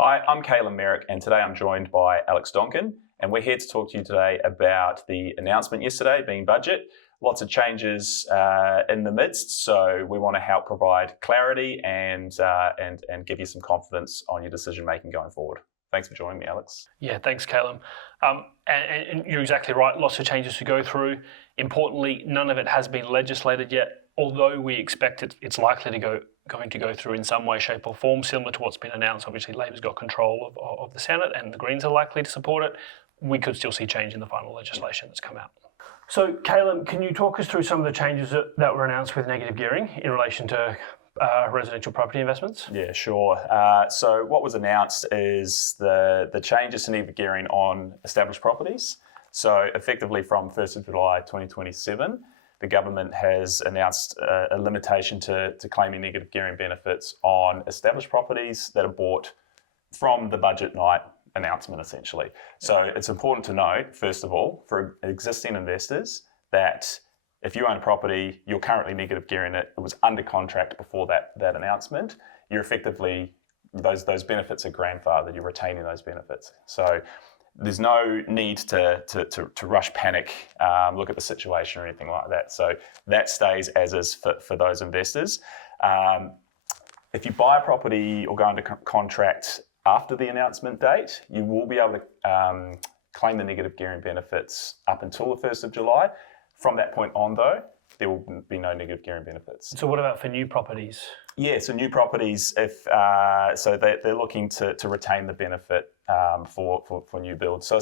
Hi, I'm Caylum Merrick, and today I'm joined by Donkin, and we're here to talk to you today about the announcement yesterday, being budget. Lots of changes in the midst, so we want to help provide clarity and give you some confidence on your decision making going forward. Thanks for joining me, Alex. Yeah, thanks, Caylum. And you're exactly right. Lots of changes to go through. Importantly, none of it has been legislated yet, although we expect it's likely to going to go through in some way, shape or form, similar to what's been announced. Obviously, Labor's got control of the Senate and the Greens are likely to support it. We could still see change in the final legislation that's come out. So, Caylum, can you talk us through some of the changes that were announced with negative gearing in relation to residential property investments? Yeah, sure. So what was announced is the changes to negative gearing on established properties. So effectively from 1st of July 2027, the government has announced a limitation to claiming negative gearing benefits on established properties that are bought from the budget night announcement, essentially. So it's important to note, first of all, for existing investors, that if you own a property, you're currently negative gearing it, it was under contract before that announcement, you're effectively, those benefits are grandfathered, you're retaining those benefits. So there's no need to rush panic, look at the situation or anything like that. So that stays as is for those investors. If you buy a property or go under contract after the announcement date, you will be able to claim the negative gearing benefits up until the 1st of July. From that point on, though, there will be no negative gearing benefits. So what about for new properties? Yeah, so new properties, if so they're looking to retain the benefit for new builds. So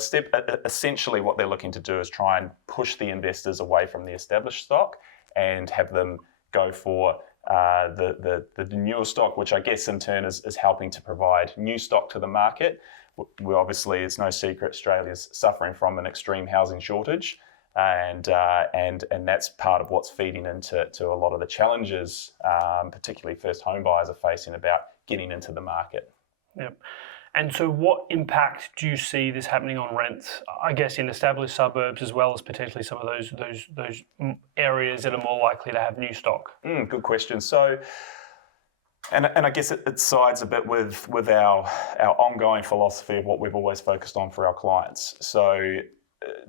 essentially what they're looking to do is try and push the investors away from the established stock and have them go for the newer stock, which I guess in turn is helping to provide new stock to the market. We obviously, it's no secret, Australia's suffering from an extreme housing shortage. And that's part of what's feeding into a lot of the challenges, particularly first home buyers are facing about getting into the market. Yep. And so what impact do you see this happening on rents, I guess, in established suburbs as well as potentially some of those areas that are more likely to have new stock? Good question. So, and I guess it sides a bit with our ongoing philosophy of what we've always focused on for our clients. So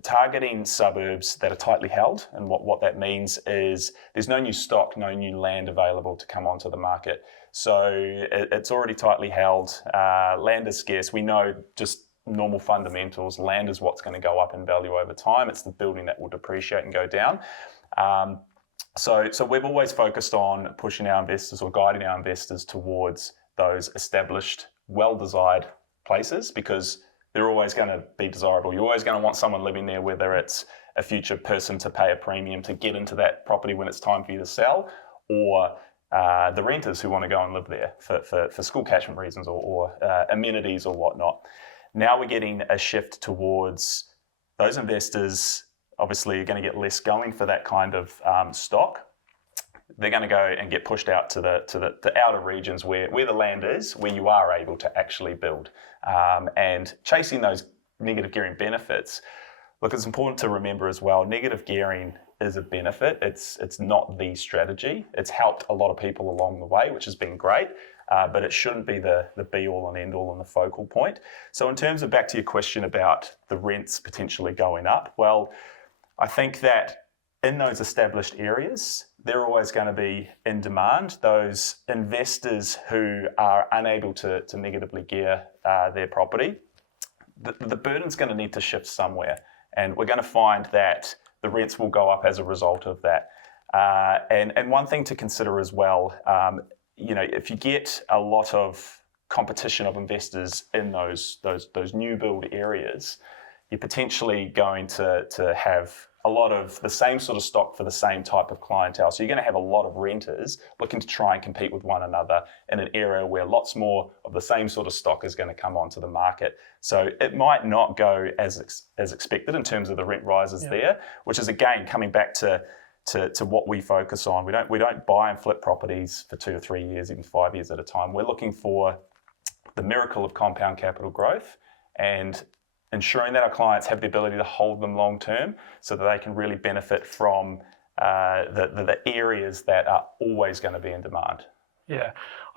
targeting suburbs that are tightly held, and what that means is there's no new stock, no new land available to come onto the market. So it's already tightly held, land is scarce. We know just normal fundamentals, land is what's going to go up in value over time. It's the building that will depreciate and go down. So we've always focused on pushing our investors or guiding our investors towards those established, well-desired places, because they're always going to be desirable. You're always going to want someone living there, whether it's a future person to pay a premium to get into that property when it's time for you to sell, or the renters who want to go and live there for school catchment reasons or amenities or whatnot. Now we're getting a shift towards those investors. Obviously, you're going to get less going for that kind of stock. They're going to go and get pushed out to the outer regions where the land is, where you are able to actually build. And chasing those negative gearing benefits, look, it's important to remember as well, negative gearing is a benefit. It's not the strategy. It's helped a lot of people along the way, which has been great, but it shouldn't be the be-all and end-all and the focal point. So in terms of, back to your question about the rents potentially going up, well, I think that in those established areas, they're always going to be in demand. Those investors who are unable to negatively gear their property, the burden's going to need to shift somewhere. And we're going to find that the rents will go up as a result of that. And one thing to consider as well, if you get a lot of competition of investors in those new build areas, you're potentially going to have a lot of the same sort of stock for the same type of clientele. So you're going to have a lot of renters looking to try and compete with one another in an area where lots more of the same sort of stock is going to come onto the market. So it might not go as expected in terms of the rent rises there, which is again coming back to what we focus on. We don't buy and flip properties for 2 or 3 years, even 5 years at a time. We're looking for the miracle of compound capital growth and ensuring that our clients have the ability to hold them long term so that they can really benefit from the areas that are always going to be in demand. Yeah,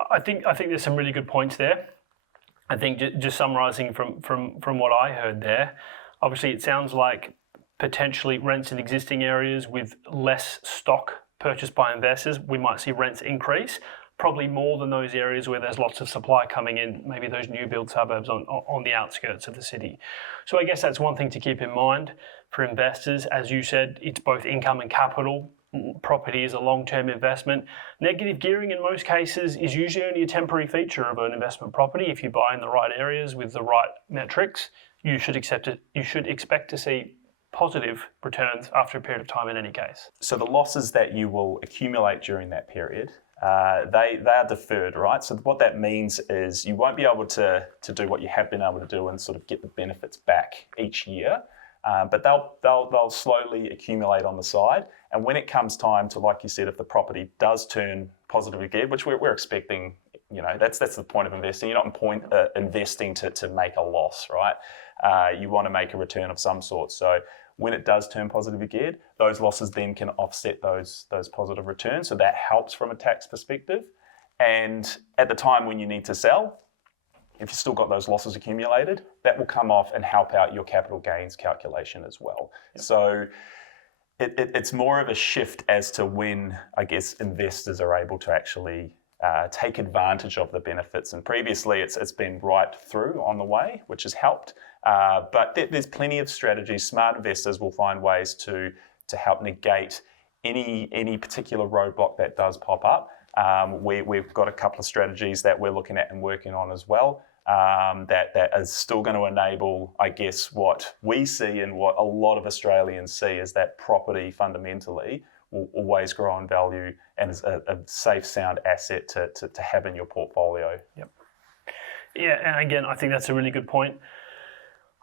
I think there's some really good points there. I think just summarising from what I heard there, obviously it sounds like potentially rents in existing areas with less stock purchased by investors, we might see rents increase, probably more than those areas where there's lots of supply coming in, maybe those new build suburbs on the outskirts of the city. So I guess that's one thing to keep in mind for investors. As you said, it's both income and capital. Property is a long-term investment. Negative gearing in most cases is usually only a temporary feature of an investment property. If you buy in the right areas with the right metrics, you should expect to see positive returns after a period of time in any case. So the losses that you will accumulate during that period, they are deferred, right? So what that means is you won't be able to do what you have been able to do and sort of get the benefits back each year, but they'll slowly accumulate on the side. And when it comes time to, like you said, if the property does turn positive again, which we're expecting, that's the point of investing. You're not investing to make a loss, right? You want to make a return of some sort. So when it does turn positive again, those losses then can offset those positive returns. So that helps from a tax perspective. And at the time when you need to sell, if you've still got those losses accumulated, that will come off and help out your capital gains calculation as well. Yep. So it's more of a shift as to when, I guess, investors are able to actually take advantage of the benefits. And previously it's been right through on the way, which has helped. But there's plenty of strategies. Smart investors will find ways to help negate any particular roadblock that does pop up. We've got a couple of strategies that we're looking at and working on as well, that is still going to enable, I guess, what we see and what a lot of Australians see is that property fundamentally will always grow in value and is a safe, sound asset to have in your portfolio. Yep. Yeah, and again, I think that's a really good point.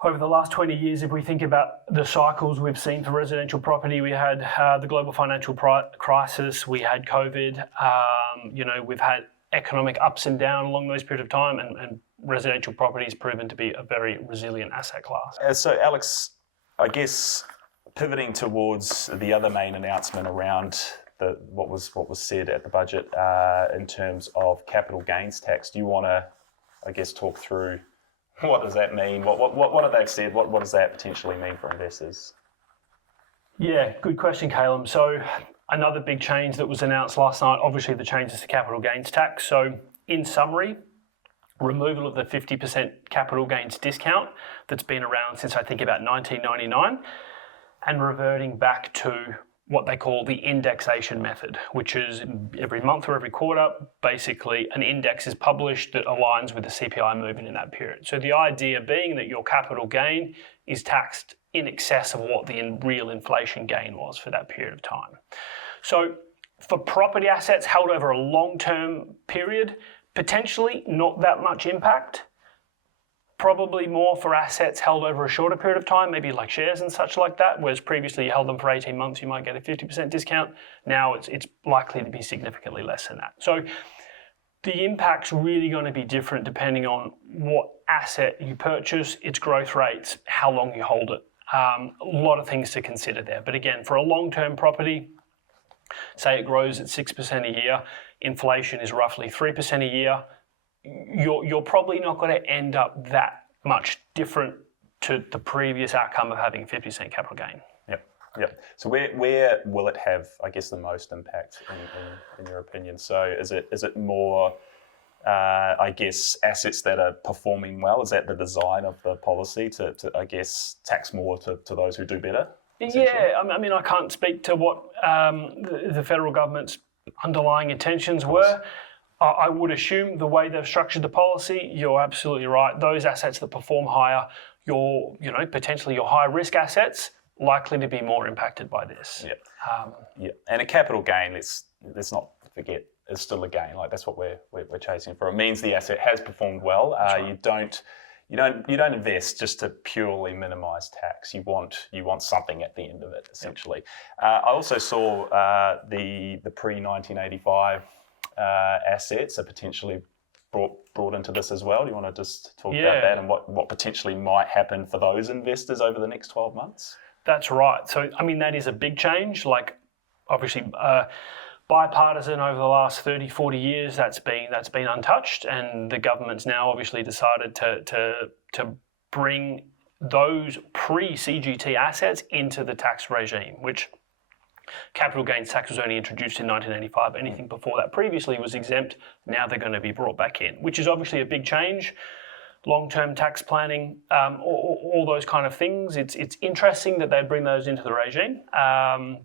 Over the last 20 years, if we think about the cycles we've seen for residential property, we had the global financial crisis, we had COVID, we've had economic ups and downs along those periods of time, and residential property has proven to be a very resilient asset class. So Alex, I guess pivoting towards the other main announcement around what was said at the budget in terms of capital gains tax, do you want to, I guess, talk through what does that mean? What have they said? What does that potentially mean for investors? Yeah, good question, Caylum. So another big change that was announced last night, obviously the changes to capital gains tax. So in summary, removal of the 50% capital gains discount that's been around since I think about 1999 and reverting back to what they call the indexation method, which is every month or every quarter, basically an index is published that aligns with the CPI movement in that period. So the idea being that your capital gain is taxed in excess of what the real inflation gain was for that period of time. So for property assets held over a long-term period, potentially not that much impact. Probably more for assets held over a shorter period of time, maybe like shares and such like that, whereas previously you held them for 18 months, you might get a 50% discount. Now it's likely to be significantly less than that. So the impact's really going to be different depending on what asset you purchase, its growth rates, how long you hold it. A lot of things to consider there. But again, for a long-term property, say it grows at 6% a year, inflation is roughly 3% a year, you're probably not going to end up that much different to the previous outcome of having 50% capital gain. Yep. So where will it have, I guess, the most impact in your opinion? So is it more, I guess, assets that are performing well? Is that the design of the policy to I guess, tax more to those who do better? Yeah, I mean, I can't speak to what the federal government's underlying intentions were. I would assume the way they've structured the policy, you're absolutely right. Those assets that perform higher, potentially your high risk assets, likely to be more impacted by this. Yeah. And a capital gain, let's not forget, is still a gain. Like that's what we're chasing for. It means the asset has performed well. Right. You don't invest just to purely minimise tax. You want something at the end of it, essentially. Yep. I also saw the pre-1985 assets are potentially brought into this as well. Do you want to just talk about that and what potentially might happen for those investors over the next 12 months? That's right. So, I mean, that is a big change. Like, obviously, bipartisan over the last 30, 40 years. That's been untouched, and the government's now obviously decided to bring those pre-CGT assets into the tax regime, which capital gains tax was only introduced in 1985. Anything before that previously was exempt. Now they're going to be brought back in, which is obviously a big change. Long-term tax planning, all those kind of things. It's interesting that they bring those into the regime,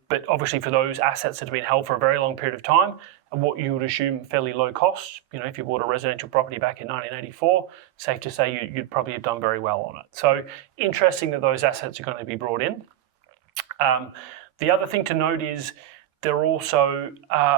but obviously for those assets that have been held for a very long period of time, and what you would assume fairly low cost, if you bought a residential property back in 1984, safe to say you'd probably have done very well on it. So interesting that those assets are going to be brought in. The other thing to note is they're also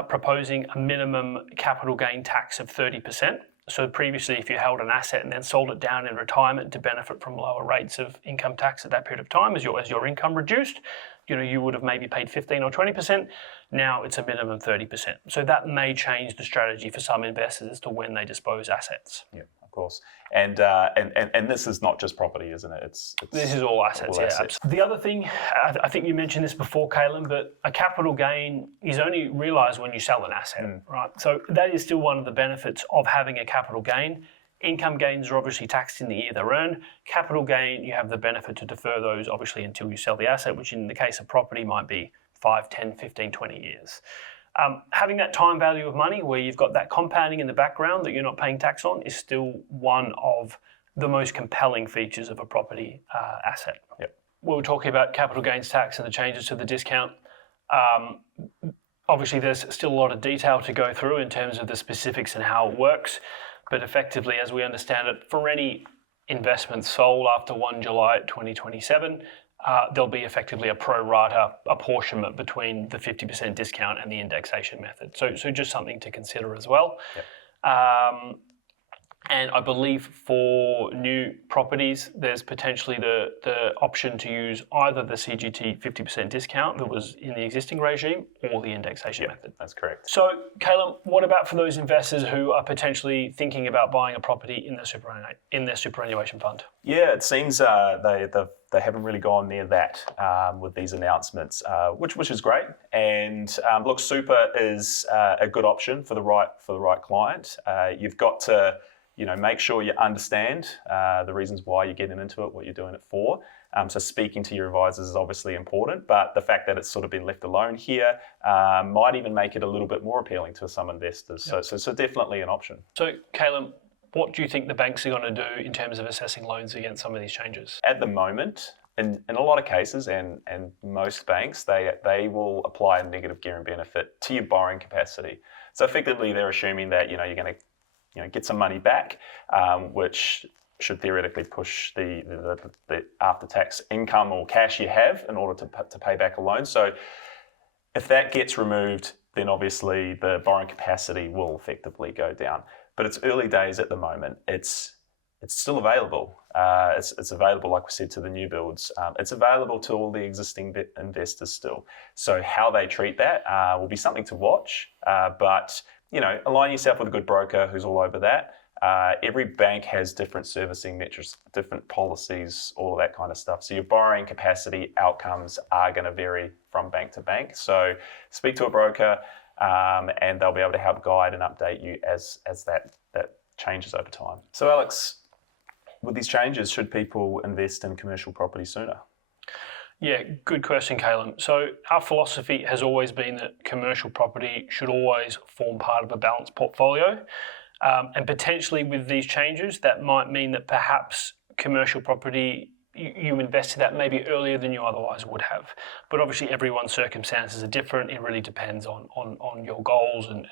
proposing a minimum capital gain tax of 30%. So previously, if you held an asset and then sold it down in retirement to benefit from lower rates of income tax at that period of time, as your income reduced, you would have maybe paid 15 or 20%. Now it's a minimum 30%. So that may change the strategy for some investors as to when they dispose assets. Yeah, of course. And this is not just property, isn't it? This is all assets. Assets. The other thing, I think you mentioned this before, Caylum, but a capital gain is only realised when you sell an asset, right? So that is still one of the benefits of having a capital gain. Income gains are obviously taxed in the year they're earned. Capital gain, you have the benefit to defer those obviously until you sell the asset, which in the case of property might be 5, 10, 15, 20 years. Having that time value of money where you've got that compounding in the background that you're not paying tax on is still one of the most compelling features of a property asset. Yep. We were talking about capital gains tax and the changes to the discount. Obviously, there's still a lot of detail to go through in terms of the specifics and how it works. But effectively, as we understand it, for any investment sold after 1 July 2027, there'll be effectively a pro rata apportionment between the 50% discount and the indexation method. So just something to consider as well. Yep. And I believe for new properties, there's potentially the option to use either the CGT 50% discount that was in the existing regime or the indexation method. That's correct. So, Caylum, what about for those investors who are potentially thinking about buying a property in their superannuation fund? Yeah, it seems they haven't really gone near that with these announcements, which is great. And look, super is a good option for the right client. You've got to make sure you understand the reasons why you're getting into it, what you're doing it for. So speaking to your advisors is obviously important, but the fact that it's sort of been left alone here might even make it a little bit more appealing to some investors. Yep. So definitely an option. So, Caylum, what do you think the banks are going to do in terms of assessing loans against some of these changes? At the moment, in a lot of cases, and most banks, they will apply a negative gearing benefit to your borrowing capacity. So effectively, they're assuming that you're going to get some money back, which should theoretically push the after-tax income or cash you have in order to pay back a loan. So if that gets removed, then obviously the borrowing capacity will effectively go down. But it's early days at the moment. It's still available. It's available, like we said, to the new builds. It's available to all the existing investors still. So how they treat that will be something to watch. But align yourself with a good broker who's all over that. Every bank has different servicing metrics, different policies, all of that kind of stuff. So your borrowing capacity outcomes are going to vary from bank to bank. So speak to a broker and they'll be able to help guide and update you as that changes over time. So Alex, with these changes, should people invest in commercial property sooner? Yeah, good question, Caylum. So our philosophy has always been that commercial property should always form part of a balanced portfolio. And potentially with these changes, that might mean that perhaps commercial property, you invested that maybe earlier than you otherwise would have. But obviously everyone's circumstances are different. It really depends on your goals and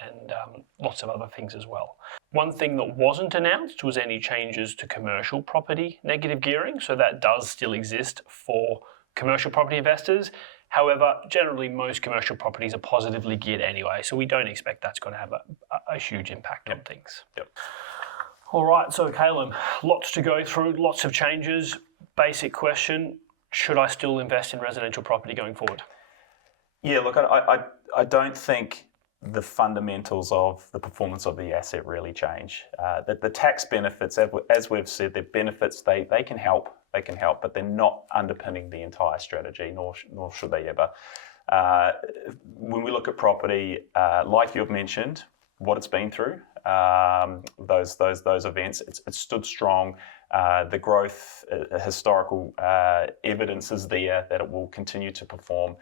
lots of other things as well. One thing that wasn't announced was any changes to commercial property negative gearing. So that does still exist for commercial property investors. However, generally most commercial properties are positively geared anyway, so we don't expect that's going to have a huge impact on things. Yep. All right, so Caylum, lots to go through, lots of changes. Basic question, should I still invest in residential property going forward? Yeah, look, I don't think the fundamentals of the performance of the asset really change. The tax benefits, as we've said, the benefits, they can help, but they're not underpinning the entire strategy, nor should they ever. When we look at property, like you've mentioned, what it's been through, those events, it's stood strong. The growth, historical evidence is there that it will continue to perform.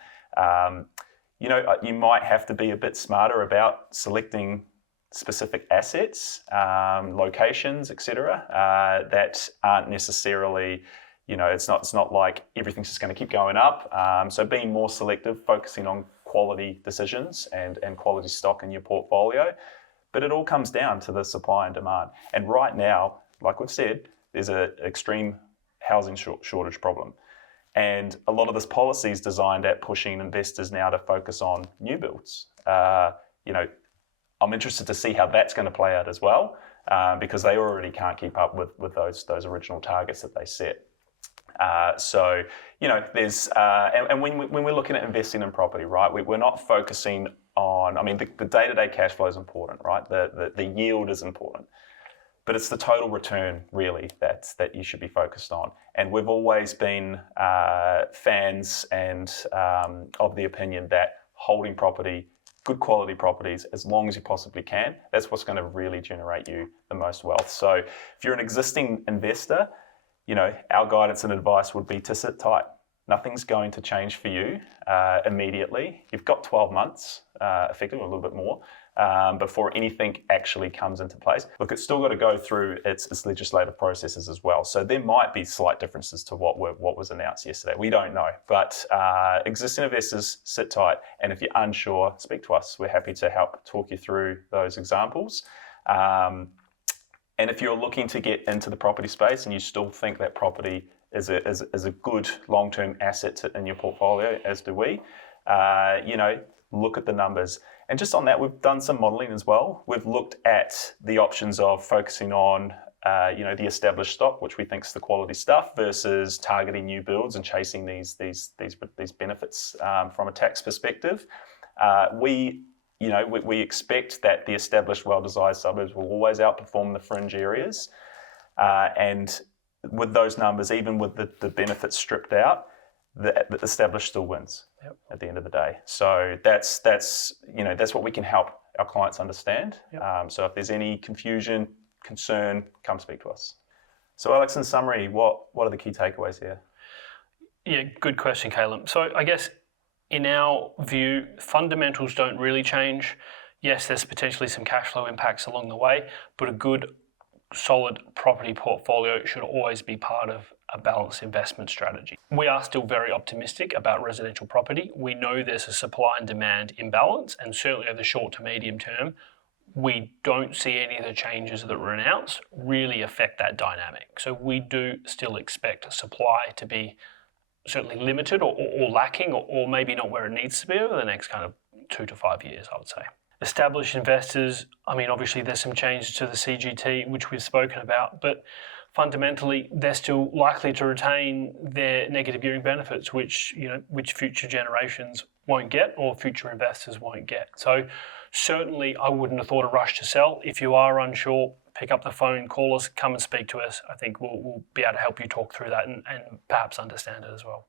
You might have to be a bit smarter about selecting specific assets, locations, etc. That aren't necessarily, it's not like everything's just going to keep going up. So being more selective, focusing on quality decisions and quality stock in your portfolio. But it all comes down to the supply and demand. And right now, like we've said, there's an extreme housing shortage problem. And a lot of this policy is designed at pushing investors now to focus on new builds. I'm interested to see how that's going to play out as well, because they already can't keep up with those original targets that they set. There's and when we're looking at investing in property, right, we're not focusing on. I mean, the day-to-day cash flow is important, right? The yield is important, but it's the total return really that you should be focused on. And we've always been fans and of the opinion that holding property, good quality properties, as long as you possibly can, that's what's going to really generate you the most wealth. So if you're an existing investor, our guidance and advice would be to sit tight. Nothing's going to change for you immediately. You've got 12 months, effectively a little bit more, before anything actually comes into place. Look, it's still got to go through its legislative processes as well. So there might be slight differences to what was announced yesterday. We don't know. But existing investors, sit tight. And if you're unsure, speak to us. We're happy to help talk you through those examples. And if you're looking to get into the property space and you still think that property is a good long-term asset in your portfolio, as do we, look at the numbers. And just on that, we've done some modelling as well. We've looked at the options of focusing on, the established stock, which we think is the quality stuff, versus targeting new builds and chasing these benefits from a tax perspective. We expect that the established, well-designed suburbs will always outperform the fringe areas. And with those numbers, even with the benefits stripped out, the established still wins at the end of the day. So that's what we can help our clients understand. So if there's any confusion, concern, come speak to us. So Alex, in summary, what are the key takeaways here? Yeah, good question, Caylum. So I guess in our view, fundamentals don't really change. Yes, there's potentially some cash flow impacts along the way, but a good, solid property portfolio should always be part of a balanced investment strategy. We are still very optimistic about residential property. We know there's a supply and demand imbalance, and certainly over the short to medium term, we don't see any of the changes that were announced really affect that dynamic. So we do still expect supply to be certainly limited or lacking or maybe not where it needs to be over the next kind of 2 to 5 years, I would say. Established investors, obviously there's some changes to the CGT, which we've spoken about, but fundamentally they're still likely to retain their negative gearing benefits, which future generations won't get or future investors won't get. So certainly I wouldn't have thought a rush to sell. If you are unsure, pick up the phone, call us, come and speak to us. I think we'll be able to help you talk through that and perhaps understand it as well.